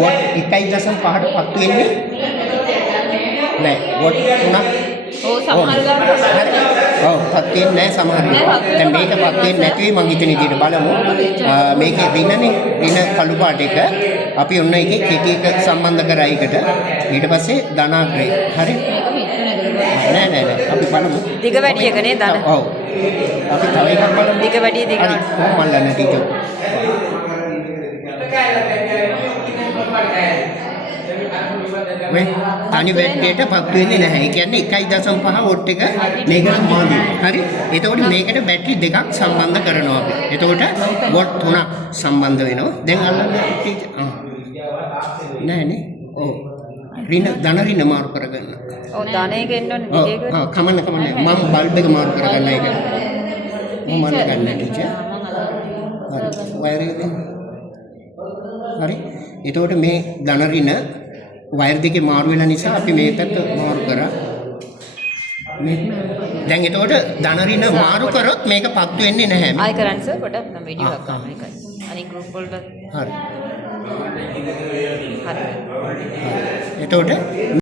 What 1.5ට පත්තු වෙන්නේ නෑ. වොට් 3ක් ඔව් සමහර ගාවට ඔව් පත් වෙන්නේ නැහැ සමහර වෙලාවට. දැන් මේක පත් වෙන්නේ නැති වෙයි මං හිතන විදිහට බලමු. මේකේ රිනනේ රින කළු පාට එක අපි ඔන්න එකේ කෙටි එක සම්බන්ධ කරා එකට. ඊට පස්සේ ධනාග්‍රේ. හරි? නෑ නෑ නෑ අපි බලමු. දිග වැඩි එකනේ ධන. ඔව්. අපි තව එකක් බලමු. දිග වැඩි දිග. හරි. කොහොමද ටීචර්? මේ තනි වැටේට පත් වෙන්නේ නැහැ. ඒ කියන්නේ 1.5 වොට් එක මේකට මාදි. හරි? එතකොට මේකට බැටරි දෙකක් සම්බන්ධ කරනවා අපි. එතකොට වොට් 3ක් සම්බන්ධ වෙනවා. දැන් අල්ලන්න ටීචර්. නෑනේ. ඔව්. ධන රින මාරු කරගන්න. ඔව් ධනයක එන්න ඕනේ දිගේක. ඔව් කමන්න මම බල්බ් එක මාරු කරගන්න ඒක. මම ගන්න ටීචර්. හරි. වයර් එක දෙන්න. හරි. එතකොට මේ ධන රින වයර් දෙකේ මාරු වෙන නිසා අපි මේ පැත්ත මාරු කරා. මේ දැන් එතකොට ධන රින මාරු කරොත් මේක පත්තු වෙන්නේ නැහැ. ආයි කරන්න සර් පොඩක් මම වීඩියෝ එකක් ගන්න එකයි. අනිත් ගෲප් වලට. හරි. හරි. එතකොට